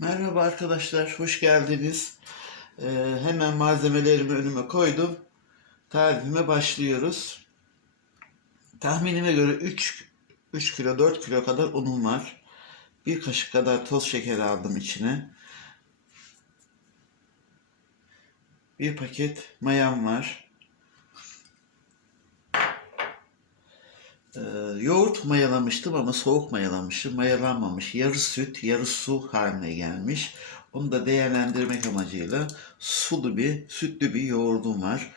Merhaba arkadaşlar, hoş geldiniz. Ee, hemen malzemelerimi önüme koydum. Tarifime başlıyoruz. Tahminime göre 3, 3 kilo 4 kilo kadar unum var. Bir kaşık kadar toz şeker aldım içine. Bir paket mayam var. Ee, yoğurt mayalamıştım ama soğuk mayalamışım. Mayalanmamış. Yarı süt, yarı su haline gelmiş. Onu da değerlendirmek amacıyla sulu bir, sütlü bir yoğurdum var.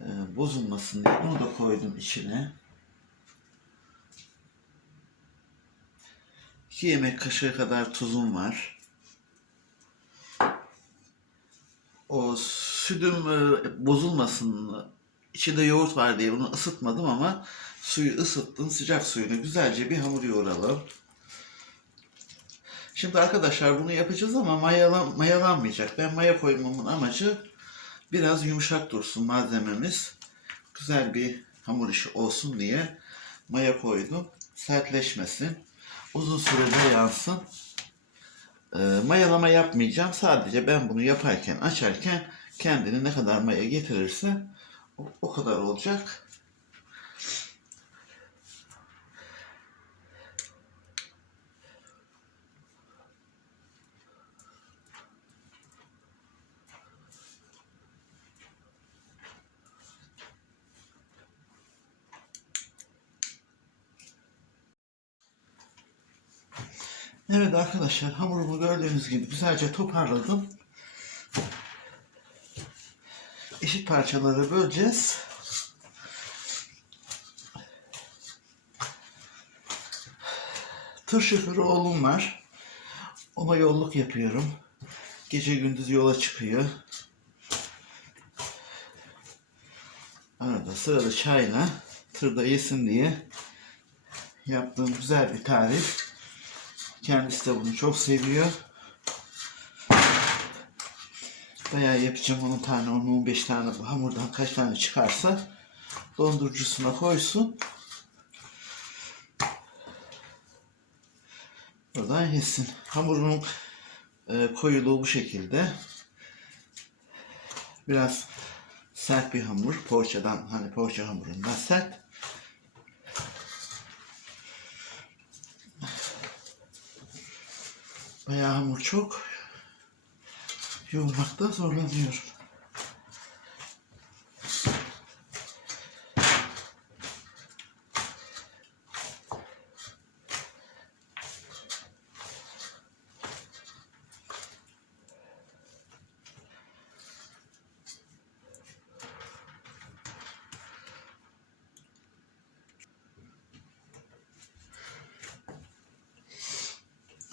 Ee, bozulmasın diye onu da koydum içine. 2 yemek kaşığı kadar tuzum var. O sütüm e, bozulmasın içinde yoğurt var diye bunu ısıtmadım ama suyu ısıttım. Sıcak suyunu güzelce bir hamur yoğuralım. Şimdi arkadaşlar bunu yapacağız ama mayalan, mayalanmayacak. Ben maya koymamın amacı biraz yumuşak dursun malzememiz. Güzel bir hamur işi olsun diye maya koydum. Sertleşmesin. Uzun sürede yansın. Ee, mayalama yapmayacağım. Sadece ben bunu yaparken, açarken kendini ne kadar maya getirirse o, kadar olacak. Evet arkadaşlar hamurumu gördüğünüz gibi güzelce toparladım. Eşit parçalara böleceğiz. Tır şoförü oğlum var. Ona yolluk yapıyorum. Gece gündüz yola çıkıyor. Arada sırada çayla tırda yesin diye yaptığım güzel bir tarif. Kendisi de bunu çok seviyor. Bayağı yapacağım 10 tane, 10-15 tane bu hamurdan kaç tane çıkarsa dondurucusuna koysun. Buradan yesin. Hamurun e, koyuluğu bu şekilde. Biraz sert bir hamur. Poğaçadan hani poğaça hamurundan sert. Bayağı hamur çok. Yoğurmakta zorlanıyorum.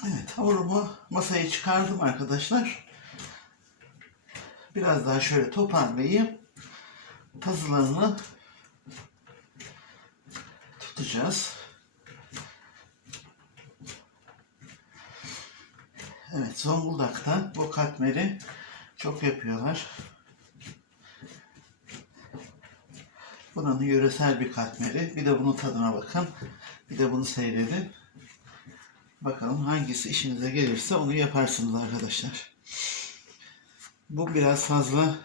Evet hamurumu masaya çıkardım arkadaşlar. Biraz daha şöyle toparlayayım. Pazılarını tutacağız. Evet Zonguldak'ta bu katmeri çok yapıyorlar. Buranın yöresel bir katmeri. Bir de bunun tadına bakın. Bir de bunu seyredin. Bakalım hangisi işinize gelirse onu yaparsınız arkadaşlar. Bu biraz fazla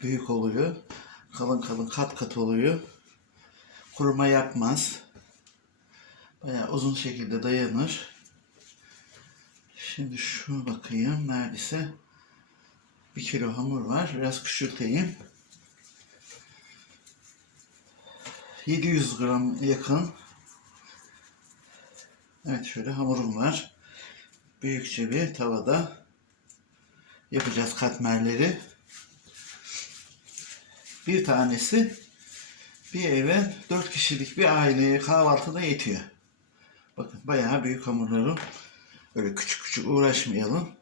büyük oluyor. Kalın kalın kat kat oluyor. Kuruma yapmaz. Bayağı uzun şekilde dayanır. Şimdi şu bakayım neredeyse bir kilo hamur var. Biraz küçülteyim. 700 gram yakın Evet şöyle hamurum var. Büyükçe bir tavada yapacağız katmerleri. Bir tanesi bir eve dört kişilik bir aileye kahvaltıda yetiyor. Bakın bayağı büyük hamurlarım. Öyle küçük küçük uğraşmayalım.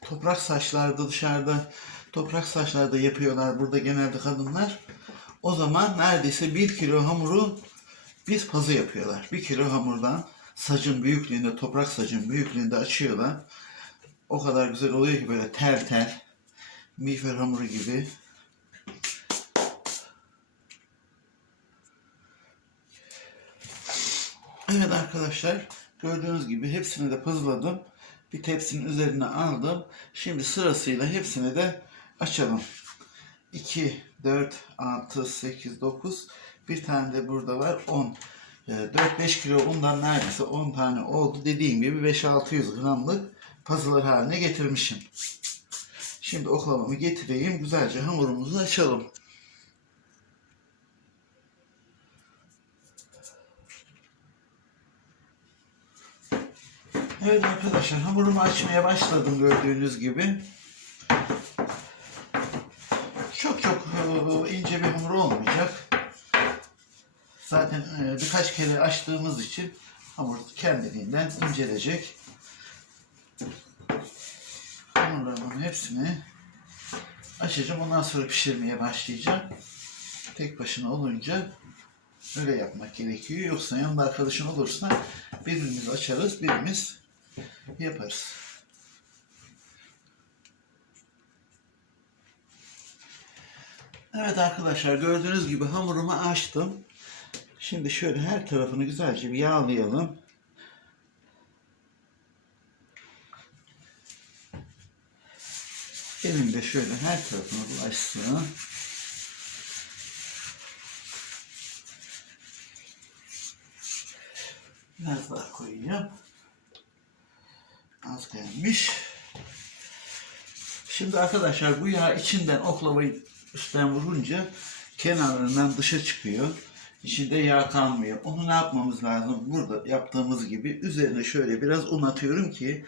Toprak saçlarda dışarıda toprak saçlarda yapıyorlar burada genelde kadınlar. O zaman neredeyse bir kilo hamuru biz pazı yapıyorlar. Bir kilo hamurdan sacın büyüklüğünde, toprak sacın büyüklüğünde açıyorlar. O kadar güzel oluyor ki böyle tel tel. Miğfer hamuru gibi. Evet arkadaşlar gördüğünüz gibi hepsini de pızladım. Bir tepsinin üzerine aldım. Şimdi sırasıyla hepsini de açalım. 2, 4, 6, 8, 9. Bir tane de burada var 10. 4-5 kilo undan neredeyse 10 tane oldu. Dediğim gibi 5-600 gramlık puzzle'lar haline getirmişim. Şimdi oklavamı getireyim. Güzelce hamurumuzu açalım. Evet arkadaşlar hamurumu açmaya başladım gördüğünüz gibi. Çok e, ince bir hamur olmayacak. Zaten e, birkaç kere açtığımız için hamur kendiliğinden incelecek. Hamurlarımın hepsini açacağım. Ondan sonra pişirmeye başlayacağım. Tek başına olunca öyle yapmak gerekiyor. Yoksa yanında arkadaşın olursa birimiz açarız, birimiz yaparız. Evet arkadaşlar gördüğünüz gibi hamurumu açtım. Şimdi şöyle her tarafını güzelce bir yağlayalım. Elimde şöyle her tarafına bulaşsın. Biraz daha koyayım. Az gelmiş. Şimdi arkadaşlar bu yağ içinden oklavayı üstten vurunca kenarlarından dışa çıkıyor. İçinde yağ kalmıyor. Onu ne yapmamız lazım? Burada yaptığımız gibi üzerine şöyle biraz un atıyorum ki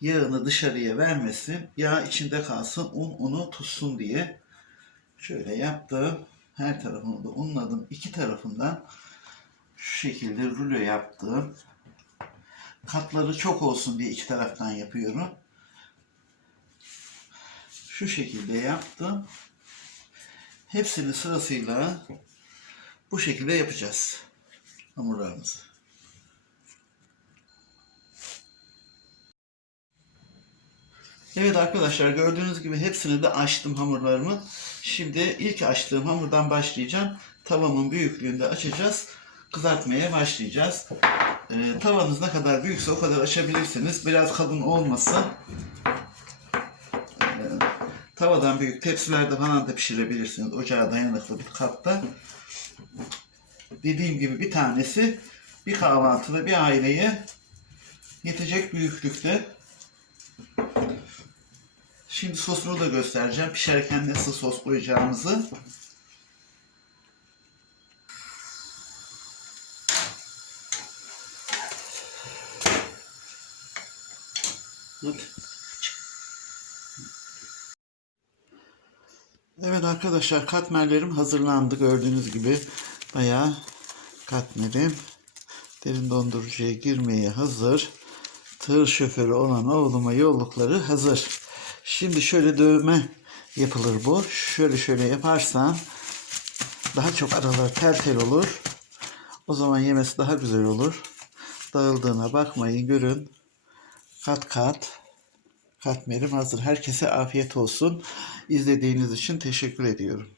yağını dışarıya vermesin. Yağ içinde kalsın. Un onu tutsun diye. Şöyle yaptım. Her tarafını da unladım. İki tarafından şu şekilde rulo yaptım. Katları çok olsun diye iki taraftan yapıyorum. Şu şekilde yaptım. Hepsini sırasıyla bu şekilde yapacağız hamurlarımızı. Evet arkadaşlar gördüğünüz gibi hepsini de açtım hamurlarımı. Şimdi ilk açtığım hamurdan başlayacağım. Tavamın büyüklüğünde açacağız. Kızartmaya başlayacağız. Ee, tavanız ne kadar büyükse o kadar açabilirsiniz. Biraz kalın olmasın. Tavadan büyük tepsilerde falan da pişirebilirsiniz. Ocağa dayanıklı bir kapta. Dediğim gibi bir tanesi bir kahvaltıda bir aileye yetecek büyüklükte. Şimdi sosunu da göstereceğim. Pişerken nasıl sos koyacağımızı. Hadi. Evet arkadaşlar katmerlerim hazırlandı gördüğünüz gibi bayağı katmerim derin dondurucuya girmeye hazır. Tır şoförü olan oğluma yollukları hazır. Şimdi şöyle dövme yapılır bu. Şöyle şöyle yaparsan daha çok aralar tel tel olur. O zaman yemesi daha güzel olur. Dağıldığına bakmayın görün. Kat kat katmerim hazır. Herkese afiyet olsun. İzlediğiniz için teşekkür ediyorum.